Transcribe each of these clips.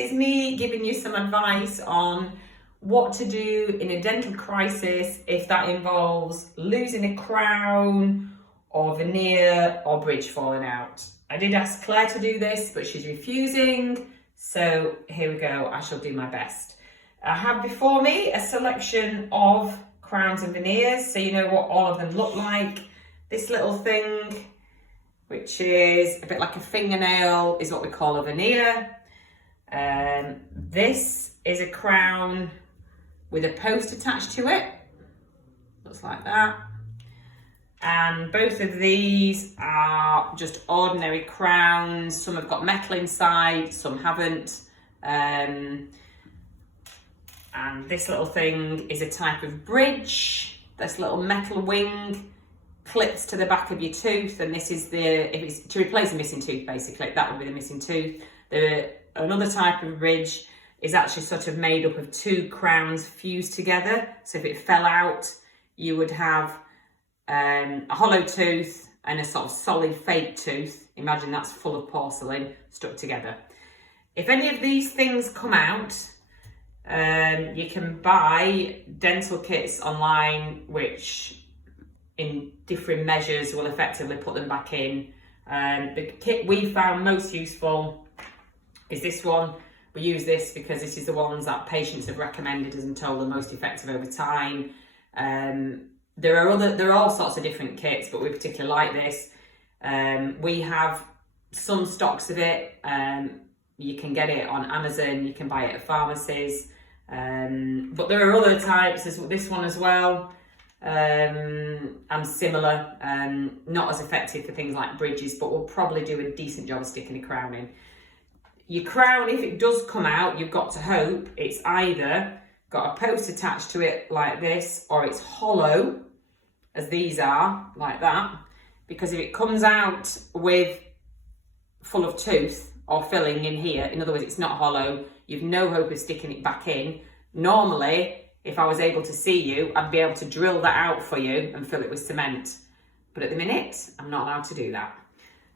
is me giving you some advice on what to do in a dental crisis if that involves losing a crown or veneer or bridge falling out. I did ask Claire to do this, but she's refusing. So here we go, I shall do my best. I have before me a selection of crowns and veneers, so you know what all of them look like. This little thing, which is a bit like a fingernail, is what we call a veneer. This is a crown with a post attached to it. Looks like that. And both of these are just ordinary crowns. Some have got metal inside, some haven't. And this little thing is a type of bridge. This little metal wing clips to the back of your tooth, and this is if it's to replace a missing tooth, basically, that would be the missing tooth. Another type of bridge is actually sort of made up of two crowns fused together. So if it fell out, you would have a hollow tooth and a sort of solid fake tooth. Imagine that's full of porcelain stuck together. If any of these things come out, you can buy dental kits online which in different measures will effectively put them back in. The kit we found most useful is this one. We use this because this is the ones that patients have recommended us and told are most effective over time. There are all sorts of different kits, but we particularly like this. We have some stocks of it. You can get it on Amazon, you can buy it at pharmacies. But there are other types, as this one as well, and similar, not as effective for things like bridges, but will probably do a decent job of sticking a crown in. Your crown, if it does come out, you've got to hope it's either got a post attached to it like this, or it's hollow, as these are, like that. Because if it comes out with full of tooth or filling in here, in other words, it's not hollow, you've no hope of sticking it back in. Normally, if I was able to see you, I'd be able to drill that out for you and fill it with cement. But at the minute, I'm not allowed to do that.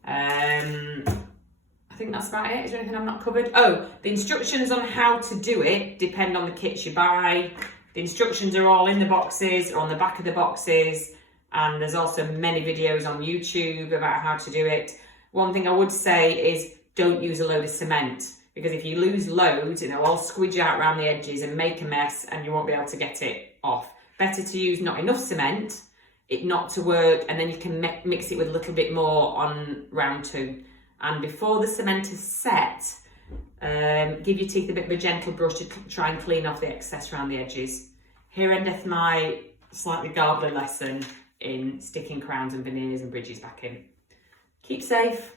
I think that's about it. Is there anything I've not covered? Oh, the instructions on how to do it depend on the kits you buy. The instructions are all in the boxes or on the back of the boxes. And there's also many videos on YouTube about how to do it. One thing I would say is don't use a load of cement, because if you lose loads, it'll all squidge out around the edges and make a mess and you won't be able to get it off. Better to use not enough cement, it not to work, and then you can mix it with a little bit more on round 2. And before the cement is set, give your teeth a bit of a gentle brush to try and clean off the excess around the edges. Here endeth my slightly garbled lesson in sticking crowns and veneers and bridges back in. Keep safe.